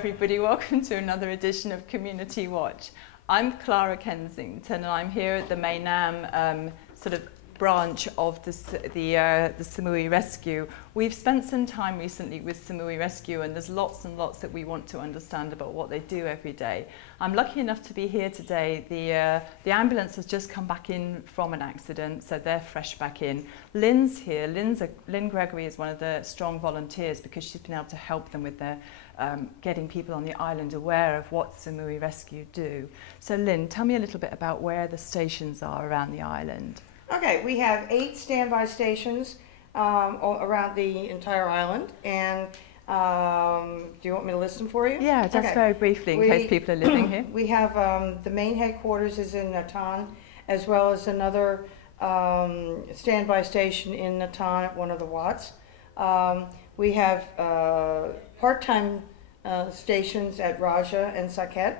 everybody, welcome to another edition of Community Watch. I'm Klara Kensington and I'm here at the Mainam sort of branch of the Samui Rescue. We've spent some time recently with Samui Rescue and there's lots and lots that we want to understand about what they do every day. I'm lucky enough to be here today. The ambulance has just come back in from an accident, so they're fresh back in. Lynn's here. Lynn Gregory is one of the strong volunteers because she's been able to help them with their getting people on the island aware of what Samui Rescue do. So Lynn, tell me a little bit about where the stations are around the island. Okay, we have 8 standby stations around the entire island, and do you want me to list them for you? Yeah, just okay. Very briefly in case people are living here. We have the main headquarters is in Natan, as well as another standby station in Natan at one of the Watts. We have part-time stations at Raja and Saket,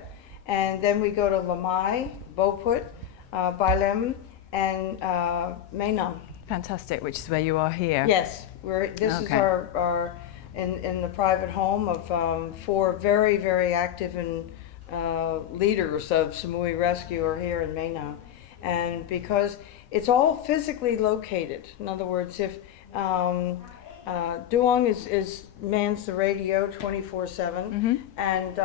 and then we go to Lamai, Boput, Bailem, and Mainam. Fantastic, which is where you are here. Yes, this is our in the private home of 4 very, very active and leaders of Samui Rescue are here in Mainam. And because it's all physically located, in other words, if Duong mans the radio 24/7, and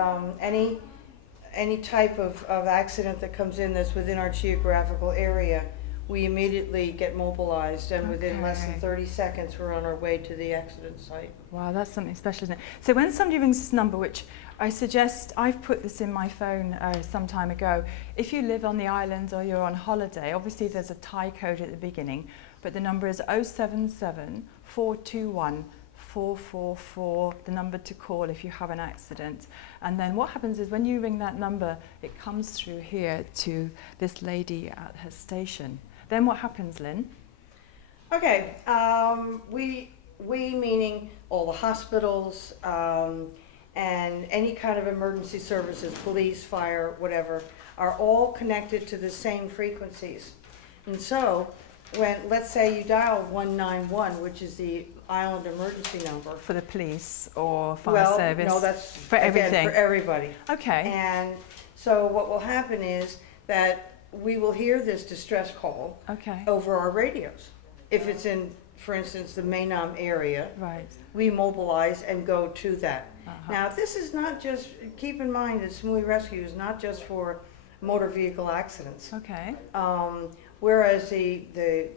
any type of accident that comes in that's within our geographical area, we immediately get mobilized, and within less than 30 seconds we're on our way to the accident site. Wow, that's something special, isn't it? So when somebody rings this number, which I suggest, I've put this in my phone some time ago, if you live on the islands or you're on holiday, obviously there's a Thai code at the beginning, but the number is 077 421 444, the number to call if you have an accident. And then what happens is when you ring that number, it comes through here to this lady at her station. Then what happens, Lynn? Okay, we meaning all the hospitals and any kind of emergency services, police, fire, whatever, are all connected to the same frequencies. And so when, let's say you dial 191, which is the island emergency number. For the police or fire service? No, that's for everything. For everybody. Okay. And so what will happen is that we will hear this distress call over our radios. If it's in, for instance, the Mainam area, we mobilize and go to that. Now, this is not just, keep in mind that Samui Rescue is not just for motor vehicle accidents. Okay. Whereas the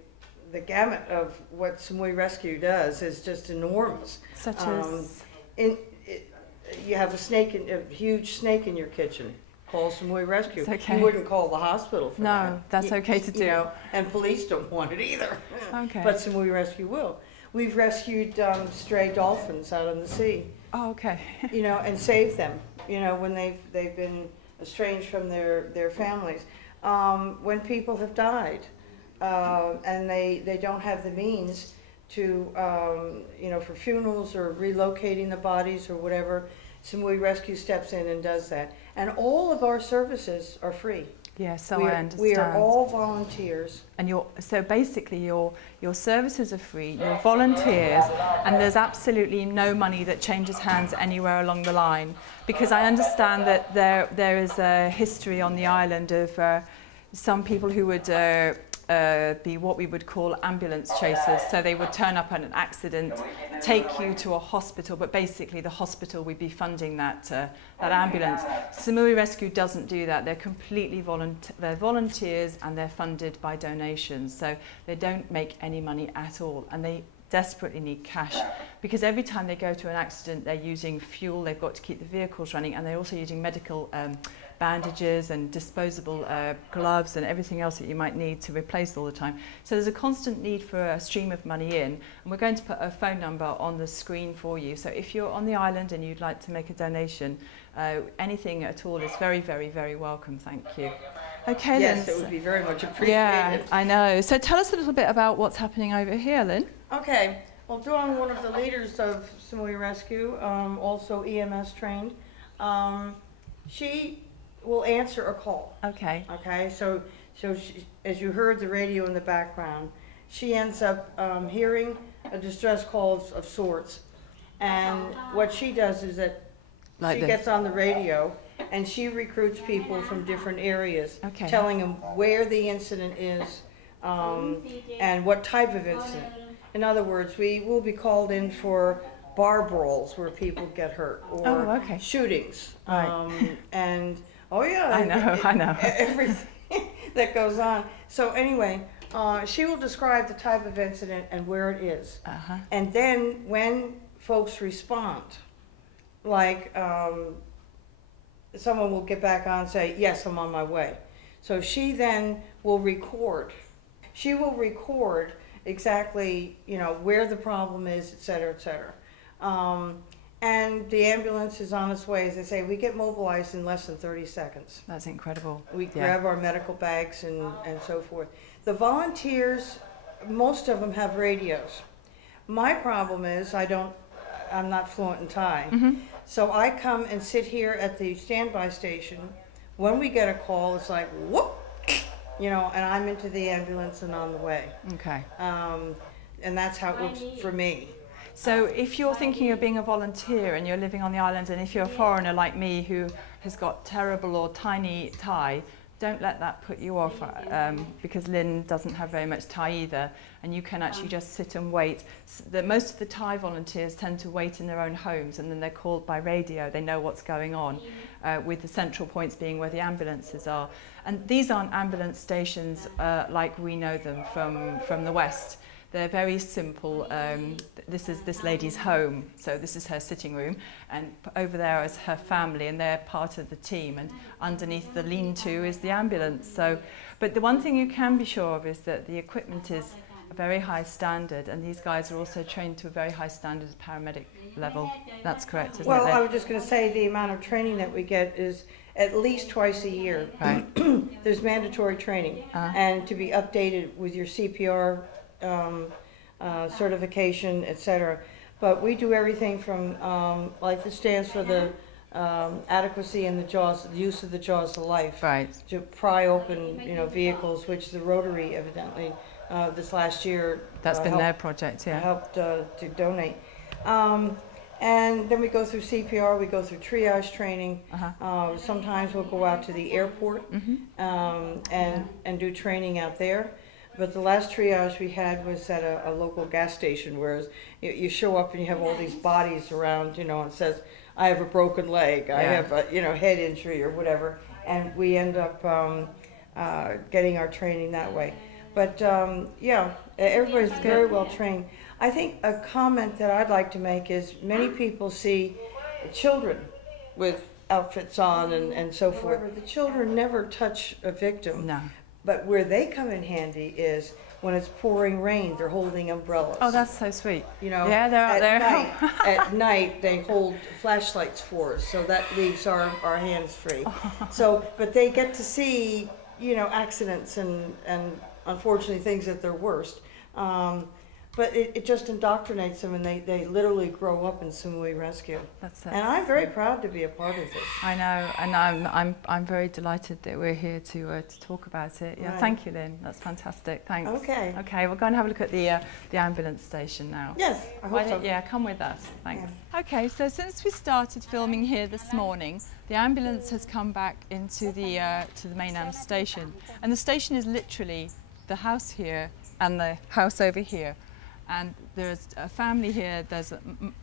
gamut of what Samui Rescue does is just enormous. Such as? You have a huge snake in your kitchen. Call Samui Rescue. It's okay. You wouldn't call the hospital for that. No, that's okay to do. You know, and police don't want it either. Okay. But Samui Rescue will. We've rescued stray dolphins out on the sea. Oh, okay. You know, and saved them. You know, when they've been estranged from their families. When people have died and they don't have the means to, you know, for funerals or relocating the bodies or whatever, Samui Rescue steps in and does that. And all of our services are free. Yes, so I understand. We are all volunteers. And so basically your services are free, you're volunteers, and there's absolutely no money that changes hands anywhere along the line. Because I understand that there is a history on the island of some people who would be what we would call ambulance chasers. So they would turn up at an accident, take you to a hospital, but basically the hospital would be funding that ambulance. Samui Rescue doesn't do that. They're completely they're volunteers and they're funded by donations. So they don't make any money at all, and they desperately need cash because every time they go to an accident they're using fuel, they've got to keep the vehicles running, and they're also using medical bandages and disposable gloves and everything else that you might need to replace all the time. So there's a constant need for a stream of money in, and we're going to put a phone number on the screen for you. So if you're on the island and you'd like to make a donation, anything at all is very, very, very welcome. Thank you. Okay, yes, Lynn. It would be very much appreciated. Yeah, I know. So tell us a little bit about what's happening over here, Lynn. Okay. Well, Duong, one of the leaders of Samui Rescue, also EMS trained, she will answer a call. Okay. Okay. So she, as you heard the radio in the background, she ends up hearing a distress call of sorts, and what she does is that Like she gets on the radio and she recruits people from different areas, telling them where the incident is and what type of incident. In other words, we will be called in for bar brawls where people get hurt, or shootings. And I know everything that goes on. So anyway, she will describe the type of incident and where it is. And then when folks respond, like someone will get back on and say, yes, I'm on my way. So she then will record. She will record exactly, you know, where the problem is, et cetera, et cetera. And the ambulance is on its way. As I say, we get mobilized in less than 30 seconds. That's incredible. We grab our medical bags and so forth. The volunteers, most of them have radios. My problem is I'm not fluent in Thai. So I come and sit here at the standby station. When we get a call, it's like, whoop, you know, and I'm into the ambulance and on the way. Okay. And that's how it works for me. So if you're thinking of being a volunteer and you're living on the island, and if you're a foreigner like me who has got terrible or tiny Thai, don't let that put you off, because Lynn doesn't have very much Thai either, and you can actually just sit and wait. Most of the Thai volunteers tend to wait in their own homes, and then they're called by radio. They know what's going on, with the central points being where the ambulances are. And these aren't ambulance stations like we know them from the West. They're very simple. This is this lady's home, so this is her sitting room, and over there is her family, and they're part of the team, and underneath the lean-to is the ambulance. So, but the one thing you can be sure of is that the equipment is a very high standard, and these guys are also trained to a very high standard paramedic level. That's correct, isn't it? Well, I was just going to say the amount of training that we get is at least twice a year. Right. There's mandatory training, and to be updated with your CPR certification, etc. But we do everything from, like this stands for the adequacy in the jaws, the use of the jaws of life, to pry open, you know, vehicles, which the Rotary evidently this last year that's been their project, helped to donate. And then we go through CPR, we go through triage training. Sometimes we'll go out to the airport and do training out there. But the last triage we had was at a local gas station, whereas you show up and you have all these bodies around, you know, and it says, I have a broken leg, I have a, you know, head injury or whatever, and we end up getting our training that way. But yeah, everybody's very well trained. I think a comment that I'd like to make is many people see children with outfits on and so forth. The children never touch a victim. No. But where they come in handy is when it's pouring rain, they're holding umbrellas. Oh, that's so sweet. You know, yeah, they're out there. At night, they hold flashlights for us, so that leaves our hands free. So, but they get to see, you know, accidents and unfortunately things at their worst. But it just indoctrinates them, and they literally grow up in Samui Rescue. That's and I'm very proud to be a part of this. I know, and I'm very delighted that we're here to talk about it. Yeah, thank you, Lynn. That's fantastic. Thanks. Okay. Okay, we'll go and have a look at the ambulance station now. Yes, I hope so. Yeah, come with us. Thanks. Yeah. Okay, so since we started filming here this morning, the ambulance has come back into the to the main AM station, and the station is literally the house here and the house over here. And there's a family here. There's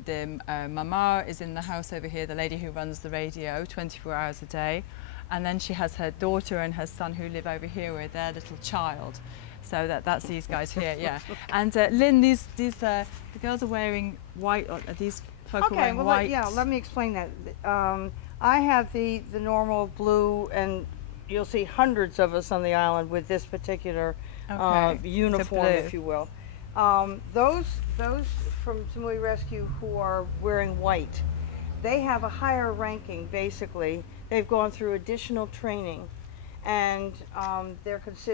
the mama is in the house over here, the lady who runs the radio 24 hours a day. And then she has her daughter and her son who live over here with their little child. So that's these guys here, yeah. And Lynn, the girls are wearing white, these folk are wearing white. Yeah, let me explain that. I have the normal blue, and you'll see hundreds of us on the island with this particular uniform, if you will. Those from Samui Rescue who are wearing white, they have a higher ranking, basically. They've gone through additional training, and they're considered